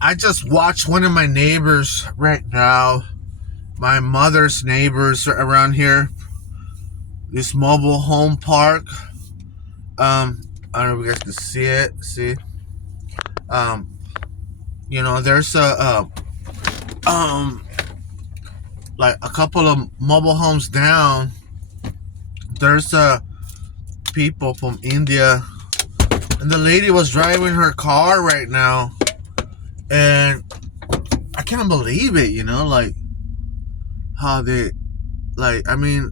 I just watched one of my neighbors right now. My mother's neighbors around here. This mobile home park. I don't know if you guys can see it. See, um, there's um, like a couple of mobile homes down. There's people from India, and the lady was driving her car right now, and I can't believe it. Like how they, like, I mean,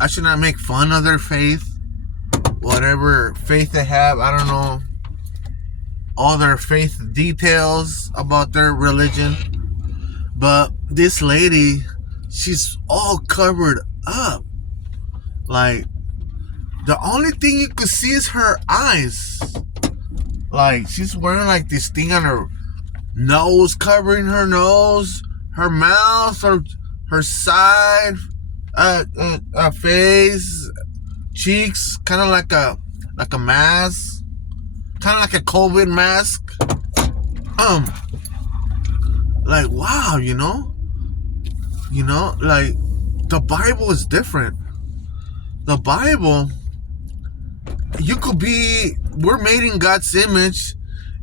I should not make fun of their faith, whatever faith they have. I don't know all their faith details about their religion, but this lady, she's all covered up. Like, the only thing you could see is her eyes. Like, she's wearing like this thing on her nose, covering her nose, her mouth, her side, face, cheeks, kind of like a mask, kind of like a COVID mask. Like, wow, like, the Bible is different. The Bible, we're made in God's image,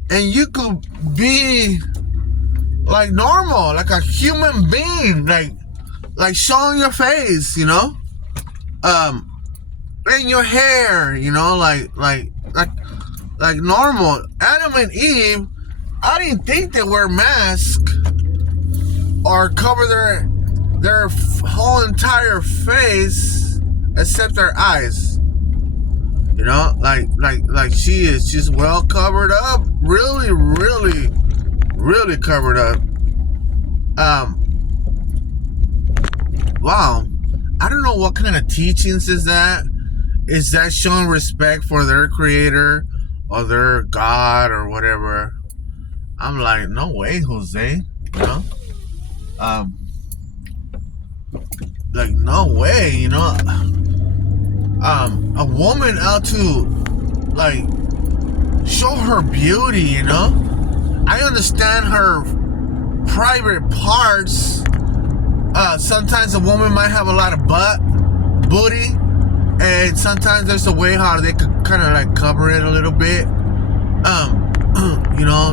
and you could be like normal, like a human being, like showing your face, and your hair, like normal. Adam and Eve, I didn't think they wear masks or cover their whole entire face except their eyes. Like she's well covered up, really, really, really covered up. Wow, I don't know what kind of teachings is that. Is that showing respect for their creator or their God or whatever? I'm like, no way, Jose. Like, no way. A woman out to, like, show her beauty. I understand her private parts. Sometimes a woman might have a lot of booty, and sometimes there's a way how they could kind of like cover it a little bit.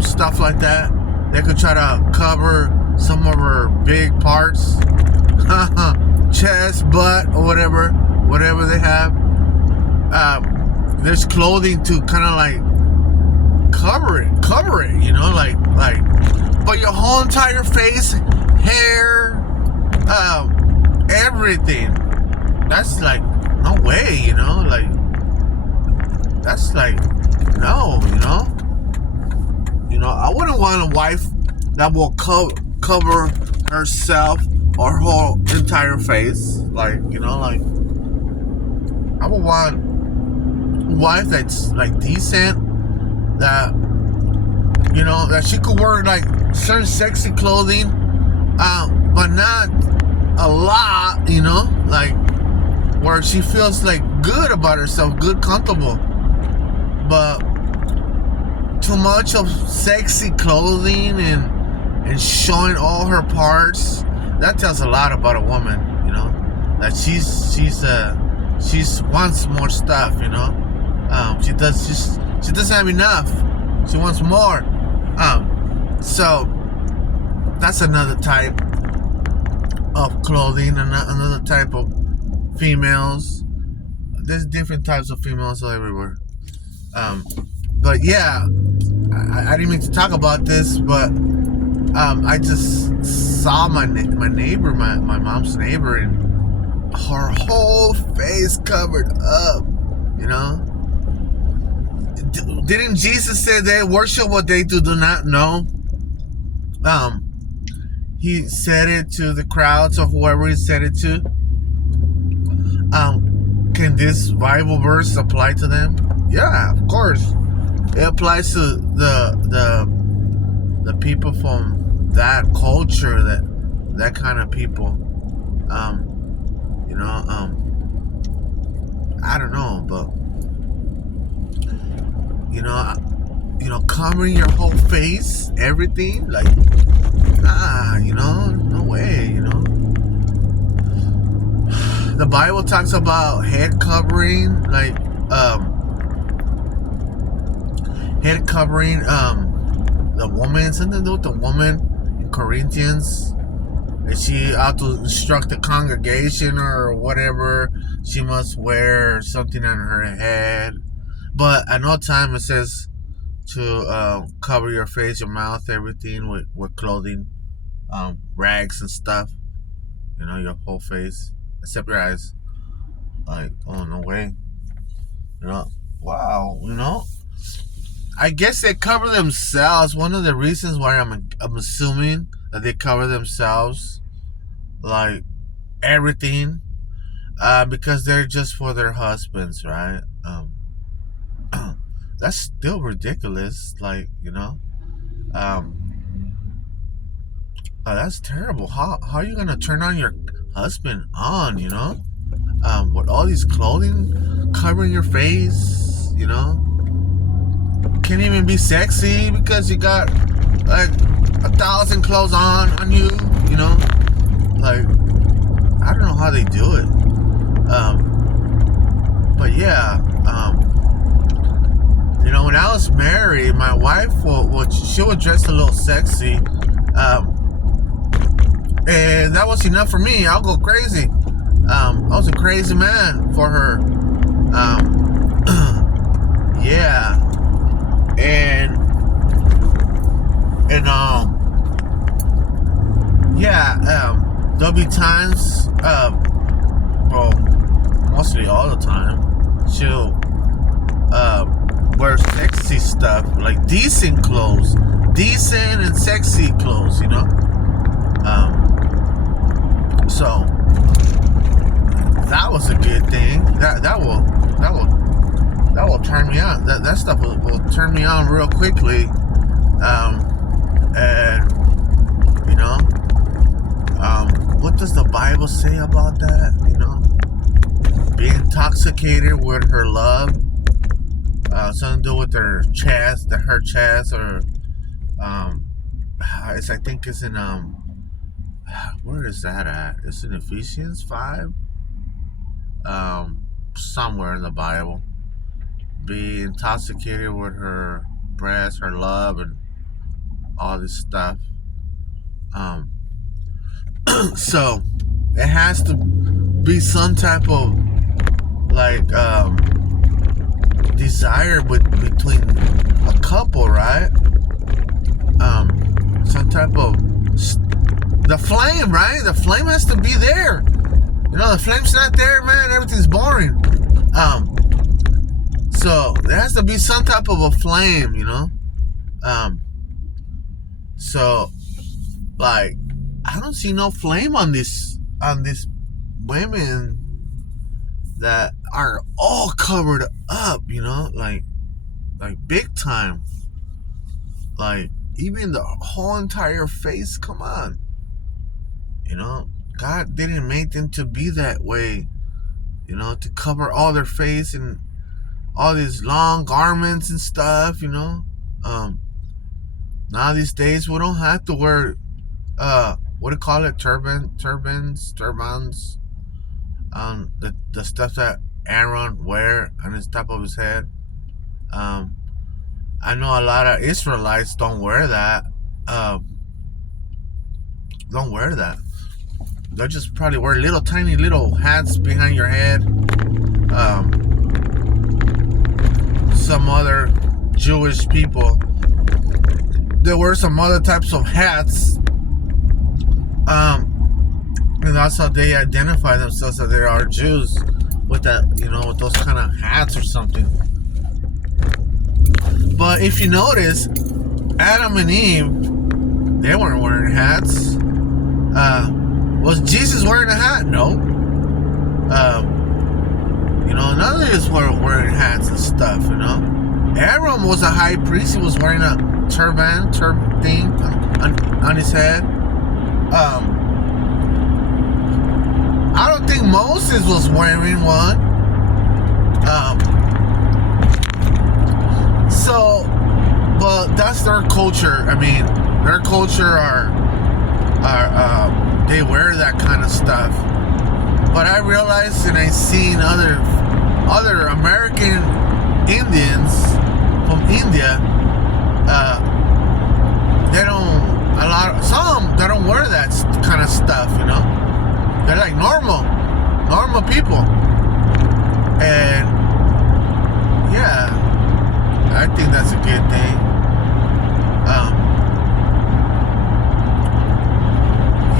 Stuff like that. They could try to cover some of her big parts, chest, butt, or whatever they have. There's clothing to kind of like cover it, like, but your whole entire face, hair, everything. That's like, no way, like, that's like, no, I wouldn't want a wife that will cover herself or her whole entire face, like, like, I would want a wife that's like decent, that, that she could wear like certain sexy clothing, but not a lot, like, where she feels like good about herself, good, comfortable. But too much of sexy clothing and showing all her parts, that tells a lot about a woman, that she wants more stuff, she doesn't have enough. She wants more. So that's another type of clothing, another type of females. There's different types of females everywhere. But yeah, I didn't mean to talk about this, but I just saw my neighbor, my mom's neighbor, and her whole face covered up. Didn't Jesus say they worship what they do not know? He said it to the crowds or whoever he said it to. Can this Bible verse apply to them? Yeah, of course. It applies to the people from that culture, that kind of people. I don't know, but covering your whole face, everything, like, no way. The Bible talks about head covering, like, head covering, the woman, something to do with the woman in Corinthians, and she had to instruct the congregation or whatever, she must wear something on her head. But at no time it says to cover your face, your mouth, everything with clothing, rags and stuff. Your whole face, except your eyes. Like, oh, no way. Wow. I guess they cover themselves. One of the reasons why I'm assuming that they cover themselves, like, everything, because they're just for their husbands, right? That's still ridiculous. Like, that's terrible. How are you gonna turn on your husband on? With all these clothing covering your face, can't even be sexy because you got like 1,000 clothes on you, like, I don't know how they do it. But yeah, when I was married, my wife she would dress a little sexy, and that was enough for me. I'll go crazy. I was a crazy man for her. Yeah, and there'll be times, well, mostly all the time, she'll wear sexy stuff, like decent clothes, decent and sexy clothes, so that was a good thing. That will turn me on. That stuff will turn me on real quickly. And what does the Bible say about that? Be intoxicated with her love. Something to do with her chest, or I think it's in where is that at? It's in Ephesians 5. Somewhere in the Bible. Be intoxicated with her breast, her love, and all this stuff. So it has to be some type of like desire between a couple, right? Some type of the flame, right? The flame has to be there. The flame's not there, man. Everything's boring. So there has to be some type of a flame, So, like, I don't see no flame on these women that are all covered up, like big time. Like, even the whole entire face. Come on, God didn't make them to be that way, to cover all their face and all these long garments and stuff, Now these days we don't have to wear what do you call it? Turbans. The stuff that Aaron wear on his top of his head. I know a lot of Israelites don't wear that. They'll just probably wear tiny little hats behind your head. Some other Jewish people, they wear some other types of hats. And that's how they identify themselves, that they are Jews, with that, with those kind of hats or something. But if you notice, Adam and Eve, they weren't wearing hats. Was Jesus wearing a hat? No. None of us were wearing hats and stuff, Aaron was a high priest. He was wearing a turban thing on his head. I don't think Moses was wearing one. Well, that's their culture. I mean, their culture are they wear that kind of stuff. But I realized, and I seen other American Indians from India. They don't. Some they don't wear that kind of stuff. You know, they're like normal people. And yeah, I think that's a good thing.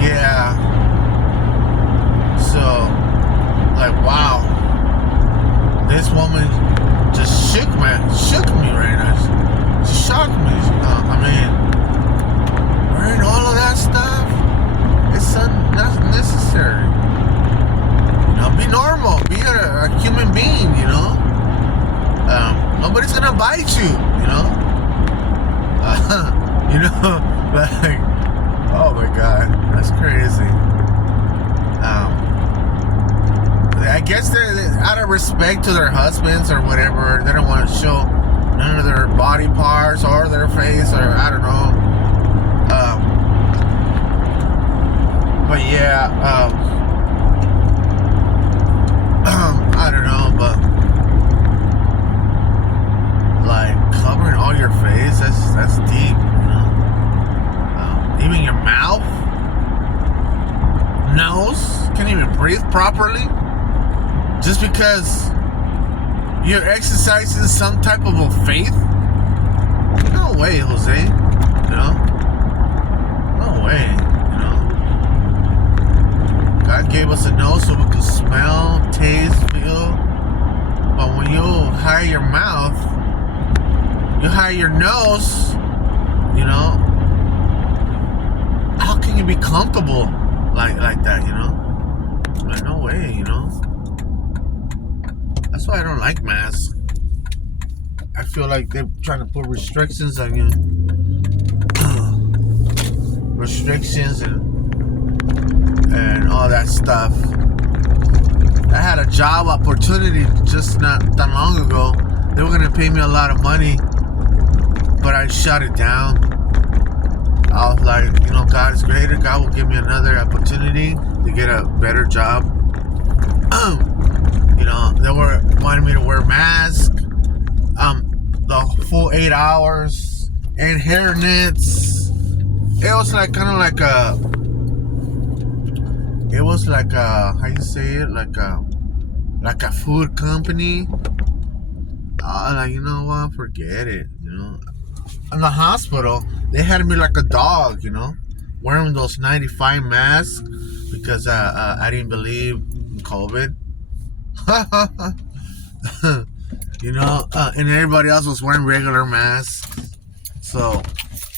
Yeah. So, like, wow, this woman just shook me right now. She shocked me. I mean, wearing all of that stuff, it's not necessary. You know, be normal, be a human being. You know, nobody's gonna bite you. You know, you know, like, oh my god, that's crazy. I guess they're out of respect to their husbands or whatever. They don't want to show none of their body parts or their face, or I don't know. But yeah, I don't know, but like covering all your face, that's deep, you know. Even your mouth, nose, can't even breathe properly. Just because you're exercising some type of a faith? No way, Jose. You know? No way, you know? God gave us a nose so we could smell, taste, feel. But when you hide your mouth, you hide your nose, you know? How can you be comfortable like that, you know? Like, no way, you know? That's why I don't like masks. I feel like they're trying to put restrictions on you. Restrictions and all that stuff. I had a job opportunity just not that long ago. They were going to pay me a lot of money, but I shut it down. I was like, you know, God is greater. God will give me another opportunity to get a better job. You know, they were wanting me to wear masks, the full 8 hours, and hair nets. It was like kind of like how you say it, like a food company. Like, you know what, forget it. You know, in the hospital, they had me like a dog. You know, wearing those 95 masks because I didn't believe in COVID. You know, and everybody else was wearing regular masks. So,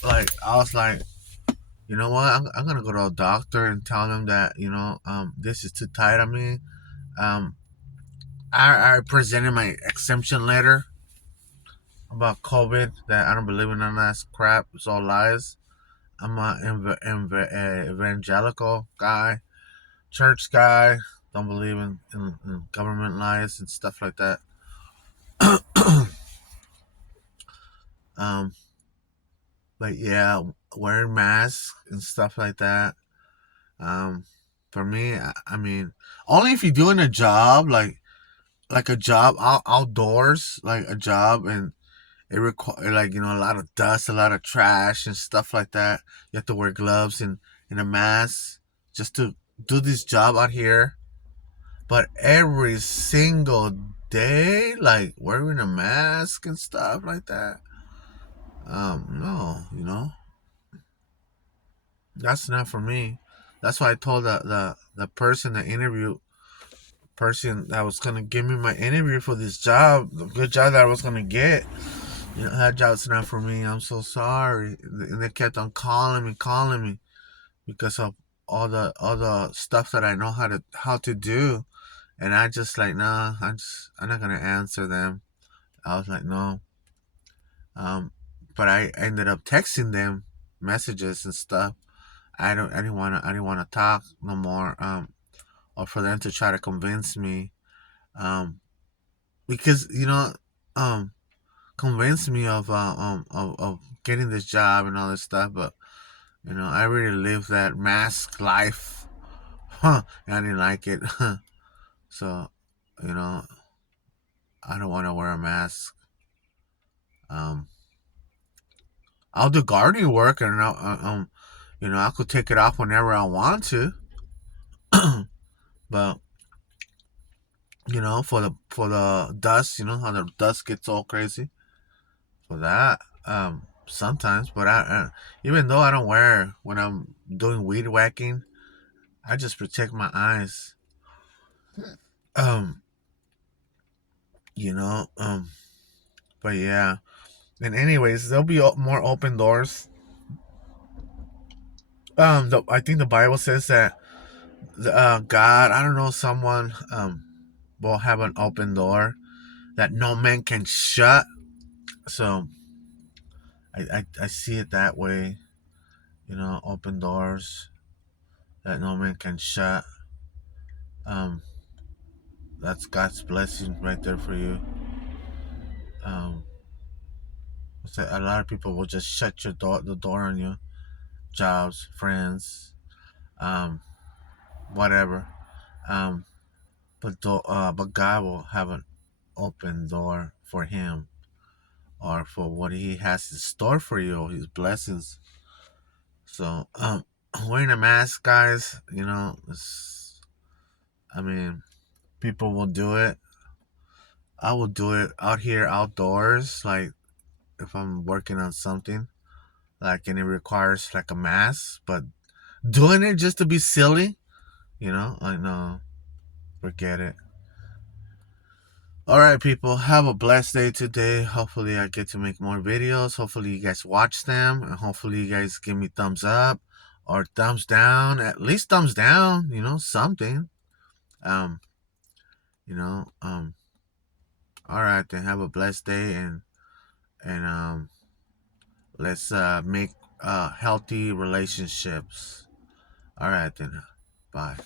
like, I was like, you know what? I'm gonna go to a doctor and tell them that, you know, this is too tight on me. I presented my exemption letter about COVID, that I don't believe in none of that crap. It's all lies. I'm a evangelical guy, church guy. Don't believe in government lies and stuff like that. um, but yeah, wearing masks and stuff like that. Um, for me, I mean, only if you're doing a job like a job outdoors, like a job, and it require, like, you know, a lot of dust, a lot of trash and stuff like that. You have to wear gloves and a mask just to do this job out here. But every single day, like wearing a mask and stuff like that, no, you know, that's not for me. That's why I told the person, the interview person that was gonna give me my interview for this job, the good job that I was gonna get. You know, that job's not for me. I'm so sorry. And they kept on calling me because of all the stuff that I know how to do. And I just like, nah, I'm not gonna answer them. I was like, no. But I ended up texting them messages and stuff. I didn't wanna talk no more. Or for them to try to convince me. Um, because, you know, um convince me of getting this job and all this stuff, but I really lived that mask life. Huh, and I didn't like it. So, you know, I don't want to wear a mask. Um, I'll do gardening work, and I could take it off whenever I want to. But for the dust, how the dust gets all crazy for that. Sometimes, but even though I don't wear when I'm doing weed whacking, I just protect my eyes. Um, you know, but yeah. And anyways, there'll be more open doors. I think the Bible says that God, I don't know, someone will have an open door that no man can shut. So I see it that way. Open doors that no man can shut. Um, that's God's blessing right there for you. Um, a lot of people will just shut the door on you. Jobs, friends, um, whatever. Um, but God will have an open door for him, or for what He has in store for you, His blessings. So, wearing a mask, guys, I mean, people will do it. I will do it out here outdoors, like if I'm working on something, like, and it requires like a mask, but doing it just to be silly, I know, forget it. All right, people, have a blessed day today. Hopefully, I get to make more videos. Hopefully, you guys watch them, and hopefully, you guys give me thumbs up or thumbs down. At least thumbs down, something. Um, you know, um. All right, then have a blessed day, and let's make healthy relationships. All right, then, bye.